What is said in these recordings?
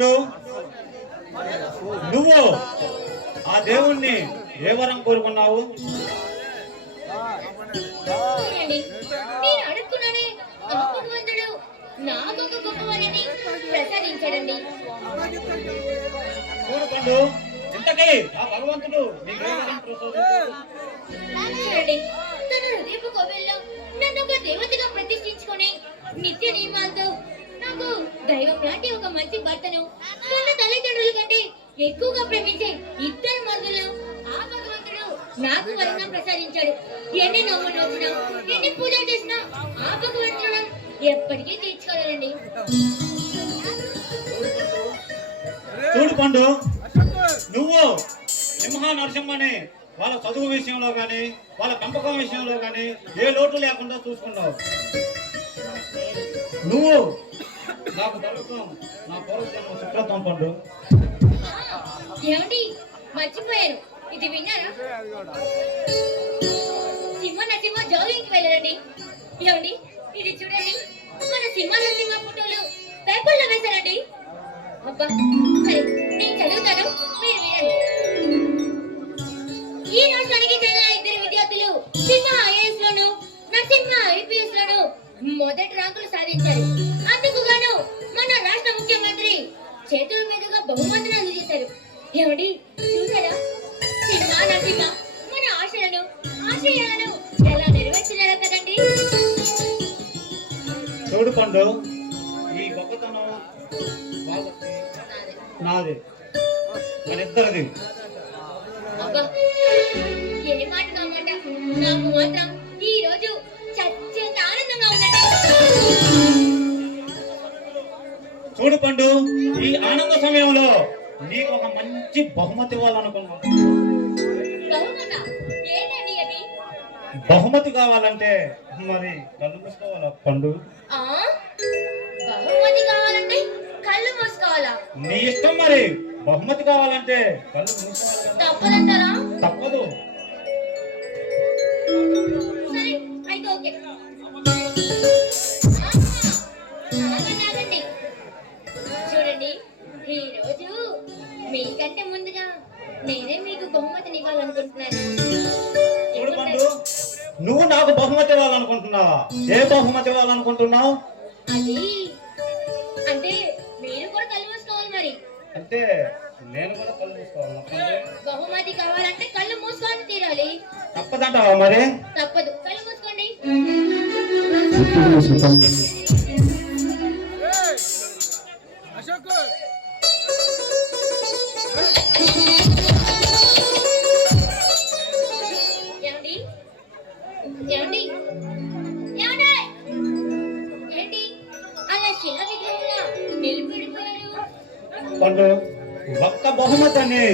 పండు, నువ్వు ఆ దేవుణ్ణి ఏ వరం కోరుకున్నావు? నేను అడుగుతున్నానే ఆ భగవంతుడు నాకు ఒక గొప్ప వరాన్ని ప్రసాదించాడండి. చూడు పండు, ఇంతకీ ఆ భగవంతుడు నీకు ఏ వరం ప్రసాదించాడు? చూడండి, తన హృదయపు కోవెల్లో నన్ను ఒక దేవతగా ప్రతిష్ఠించుకొని నిత్య నియమాలతో నాకు దైవం లాంటి ఒక మంచి భర్తను తన తల్లిదండ్రుల కంటే ఎక్కువగా ప్రేమించే ఇద్దరు మరుదులు ఆ భగవంతుడు నాకు వరంగా ప్రసాదించాడు. ఎన్ని నవ్వులు వచ్చినా ఎన్ని పూజలు చేసినా ఆ భగవంతుడు ఎప్పటికీ తీర్చుకోలేరండి. చూడు పండు, నువ్వు సింహ నరసింహని వాళ్ళ చదువు విషయంలో కానీ వాళ్ళ పెంపకం విషయంలో కానీ ఏ లోటు లేకుండా చూసుకున్నావు. నువ్వు నాకు దొరకడం నా పూర్వజన్మ సుకృతం పండు. ఏమండి, మర్చిపోయాను, ఇది విన్నారా? సింహ నరసింహ జాగింగ్కి వెళ్ళారండి. ఏమండి, ఇది చూడండి, మన సింహ నరసింహ ఫోటోలు పేపర్లో వేశారండి. అబ్బా, సరే నేను చదువుతాను, మీరు వినండి. ఈ రాష్ట్రానికి చెందిన ఇద్దరు విద్యార్థులు సింహ ఐఏఎస్ లోను నరసింహ ఐపీఎస్ లోను మొదటి ర్యాంకులు సాధించారు. అందుకు గాను మన రాష్ట్ర ముఖ్యమంత్రి చేతుల మీదుగా బహుమతులు అందజేశారు. ఏమండి, చూసారా? సింహ నరసింహ మన ఆశయాలను ఎలా నెరవేర్చినారో కదండి. చూడు పండు, ఈ గొప్పతనం నాది, మన ఇద్దరిది. అబ్బా, ఏ మాట కామాట, నాకు మాత్రం ఈ రోజు చచ్చేంత ఆనందంగా ఉందండి. చూడు పండు, ఈ ఆనంద సమయంలో నీకు ఒక మంచి బహుమతి ఇవ్వాలనుకున్నాను. బహుమత ఏంటండి అది? బహుమతి కావాలంటే మరి కళ్ళు మూసుకోవాలా పండు? ఆ, బహుమతి కావాలంటే కళ్ళు మూసుకోవాలా? నీ ఇష్టం. మరి బహుమతి కావాలంటే కళ్ళు మూసుకోవాలి కదా. తప్పదంటారా? తప్పదు. సరే అయితే ఓకే. అలాగండి, చూడండి, ఈ రోజు మీకంటే ముందుగా నేనే మీకు బహుమతిని ఇవ్వాలనుకుంటున్నాను. చూడు పండు, నువ్వు నాకు బహుమతి ఇవ్వాలనుకుంటున్నావా? ఏ బహుమతి ఇవ్వాలనుకుంటున్నావు? అది అంటే మీరు కూడా కళ్ళు మూసుకోవాలి. మరి అంటే నేను కూడా కళ్ళు మూసుకోవాలి. బహుమతి కావాలంటే కళ్ళు మూసుకొని తీరాలి. తప్పదంటావా? మరి తప్పదు, కళ్ళు మూసుకోండి. ఏమండి, ఏమండి, ఏమండి, ఏంటి అలా శిల విగ్రహంలా నిలబడిపోయారు? పండు, ఒక్క బహుమతి అని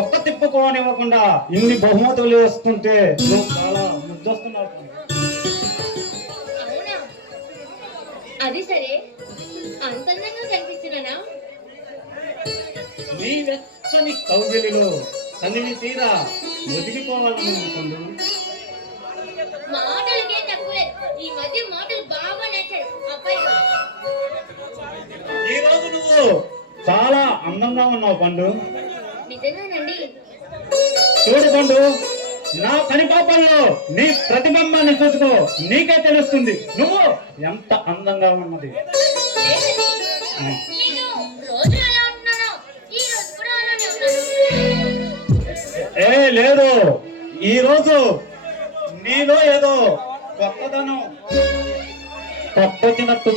ఒక్క తిప్పుకోనివ్వకుండా ఇన్ని బహుమతులు వేస్తుంటే నువ్వు చాలా ముద్దొస్తున్నావు. అవునా? అది సరే, అంత అందంగా కనిపిస్తున్నానా? నీ వెచ్చని కౌగిలిలో తల్లిని తీరా ఒదిగిపోవాలని పండు. మాటలకే తక్కువే, ఈ మధ్య మాటలు బాగా నచ్చాడు అబ్బాయి. ఈ రోజు నువ్వు చాలా అందంగా ఉన్నావు పండు. నిజంగానండి? చూడు పండు, నా కనిపాపల్లో నీ ప్రతిబింబాన్ని చూసుకో, నీకే తెలుస్తుంది నువ్వు ఎంత అందంగా ఉన్నది. లేదండి, నేను రోజు ఎలా ఉంటున్నానో ఈ రోజు కూడా అలానే ఉన్నాను. ఏ లేదు, ఈ రోజు నీలో ఏదో కొత్తదనం తప్పొచ్చినట్టు.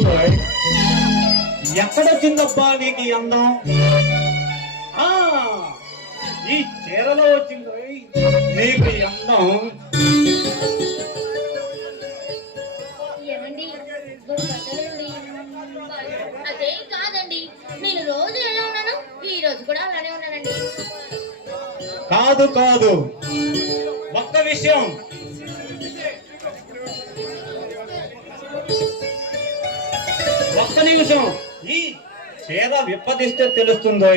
ఎక్కడొచ్చిందబ్బా నీకు ఈ అందం? ఆ, ఈ చీరలో వచ్చింది నీకు ఈ అందం. ఏమండి, అదేం కాదండి, నేను రోజు ఎలా ఉన్నానో ఈ రోజు కూడా అలానే ఉన్నానండి. కాదు కాదు, ఒక్క విషయం. ఒక్క నిమిషం, ఈ చీర విప్పదిస్తే తెలుస్తుందో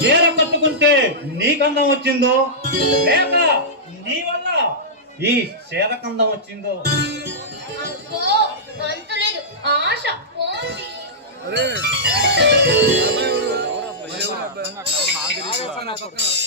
చీర కట్టుకుంటే నీకందం వచ్చిందో లేక నీ వల్ల ఈ చీర కందం వచ్చిందో. అబ్బో, అంత లేదు, ఆశ పోండి. ఎవరు నాకు తెలియదు.